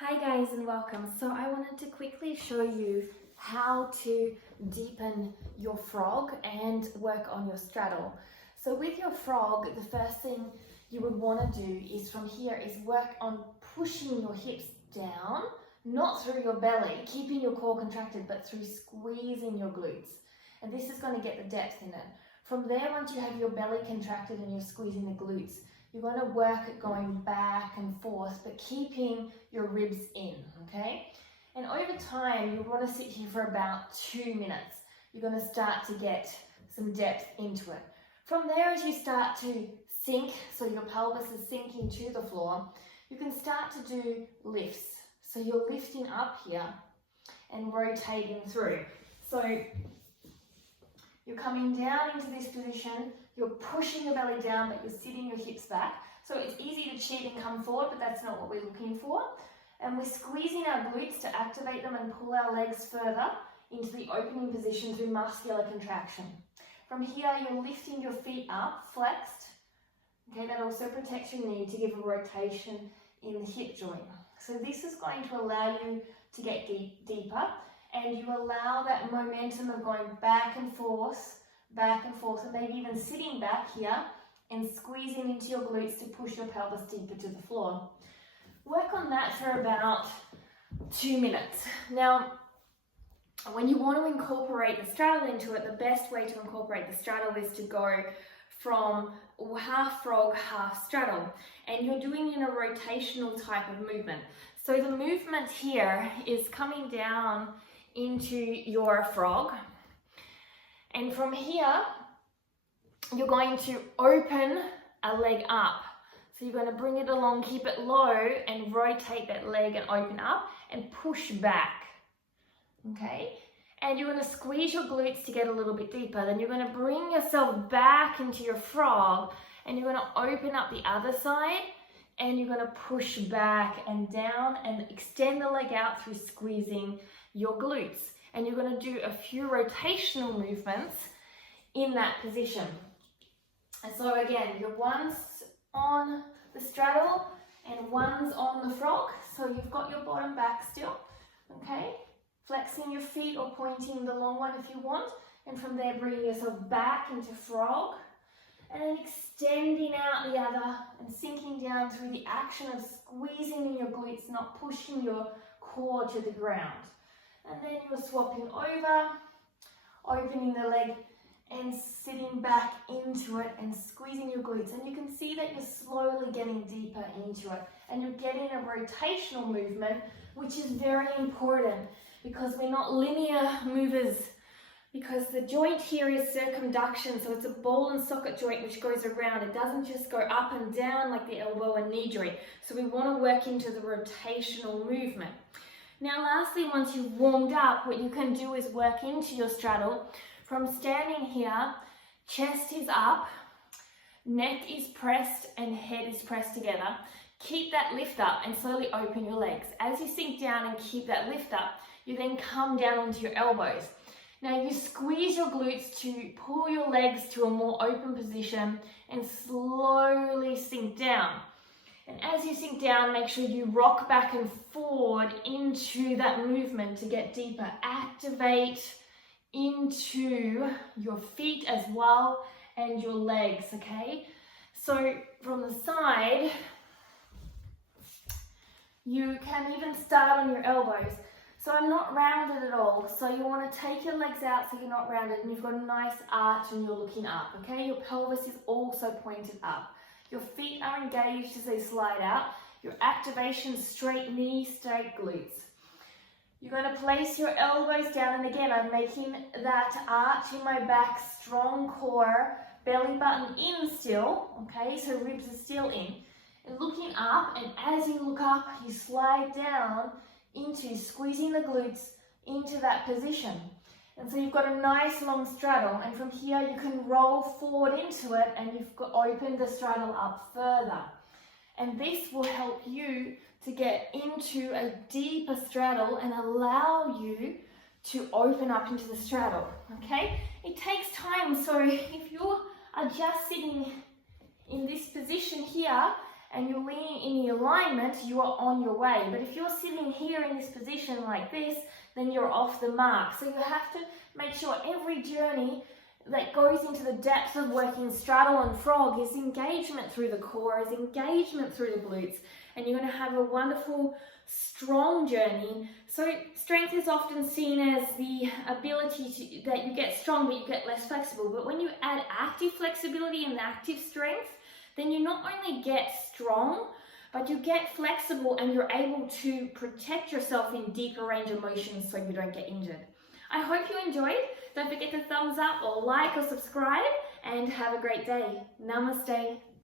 Hi guys and welcome. So I wanted to quickly show you how to deepen your frog and work on your straddle. So with your frog, the first thing you would want to do is from here is work on pushing your hips down, not through your belly, keeping your core contracted, but through squeezing your glutes. And this is going to get the depth in it. From there, once you have your belly contracted and you're squeezing the glutes, you're going to work at going back and forth, but keeping your ribs in, okay? And over time, you want to sit here for about 2 minutes. You're going to start to get some depth into it. From there, as you start to sink, so your pelvis is sinking to the floor, you can start to do lifts. So you're lifting up here and rotating through. So you're coming down into this position, you're pushing your belly down, but you're sitting your hips back. So it's easy to cheat and come forward, but that's not what we're looking for. And we're squeezing our glutes to activate them and pull our legs further into the opening position through muscular contraction. From here, you're lifting your feet up, flexed. Okay, that also protects your knee to give a rotation in the hip joint. So this is going to allow you to get deeper, and you allow that momentum of going back and forth, and maybe even sitting back here and squeezing into your glutes to push your pelvis deeper to the floor. Work on that for about 2 minutes. Now, when you want to incorporate the straddle into it, the best way to incorporate the straddle is to go from half frog, half straddle. And you're doing it in a rotational type of movement. So the movement here is coming down into your frog. And from here, you're going to open a leg up. So you're going to bring it along, keep it low, and rotate that leg and open up and push back. Okay? And you're going to squeeze your glutes to get a little bit deeper. Then you're going to bring yourself back into your frog, and you're going to open up the other side, and you're going to push back and down and extend the leg out through squeezing your glutes. And you're going to do a few rotational movements in that position. And so again, you're once on the straddle and one's on the frog. So you've got your bottom back still, okay? Flexing your feet or pointing the long one if you want. And from there, bringing yourself back into frog. And then extending out the other and sinking down through the action of squeezing in your glutes, not pushing your core to the ground. And then you're swapping over, opening the leg and sitting back into it and squeezing your glutes. And you can see that you're slowly getting deeper into it. And you're getting a rotational movement, which is very important because we're not linear movers, because the joint here is circumduction. So it's a ball and socket joint which goes around. It doesn't just go up and down like the elbow and knee joint. So we want to work into the rotational movement. Now lastly, once you've warmed up, what you can do is work into your straddle. From standing here, chest is up, neck is pressed and head is pressed together. Keep that lift up and slowly open your legs. As you sink down and keep that lift up, you then come down onto your elbows. Now you squeeze your glutes to pull your legs to a more open position and slowly sink down. And as you sink down, make sure you rock back and forward into that movement to get deeper. Activate into your feet as well and your legs, okay? So from the side, you can even start on your elbows. So I'm not rounded at all. So you want to take your legs out so you're not rounded and you've got a nice arch and you're looking up, okay? Your pelvis is also pointed up. Your feet are engaged as they slide out. Your activation, straight knee, straight glutes. You're going to place your elbows down, and again, I'm making that arch in my back, strong core, belly button in still, okay? So ribs are still in. And looking up, and as you look up, you slide down into squeezing the glutes into that position. And so you've got a nice long straddle, and from here you can roll forward into it and you've got opened the straddle up further. And this will help you to get into a deeper straddle and allow you to open up into the straddle, okay? It takes time, so if you are just sitting in this position here and you're leaning in the alignment, you are on your way. But if you're sitting here in this position like this, then you're off the mark. So you have to make sure every journey that goes into the depths of working straddle and frog is engagement through the core, is engagement through the glutes, and you're going to have a wonderful, strong journey. So strength is often seen as the ability that you get strong, but you get less flexible. But when you add active flexibility and active strength, then you not only get strong, but you get flexible and you're able to protect yourself in deeper range of motion so you don't get injured. I hope you enjoyed. Don't forget to thumbs up or like or subscribe, and have a great day. Namaste.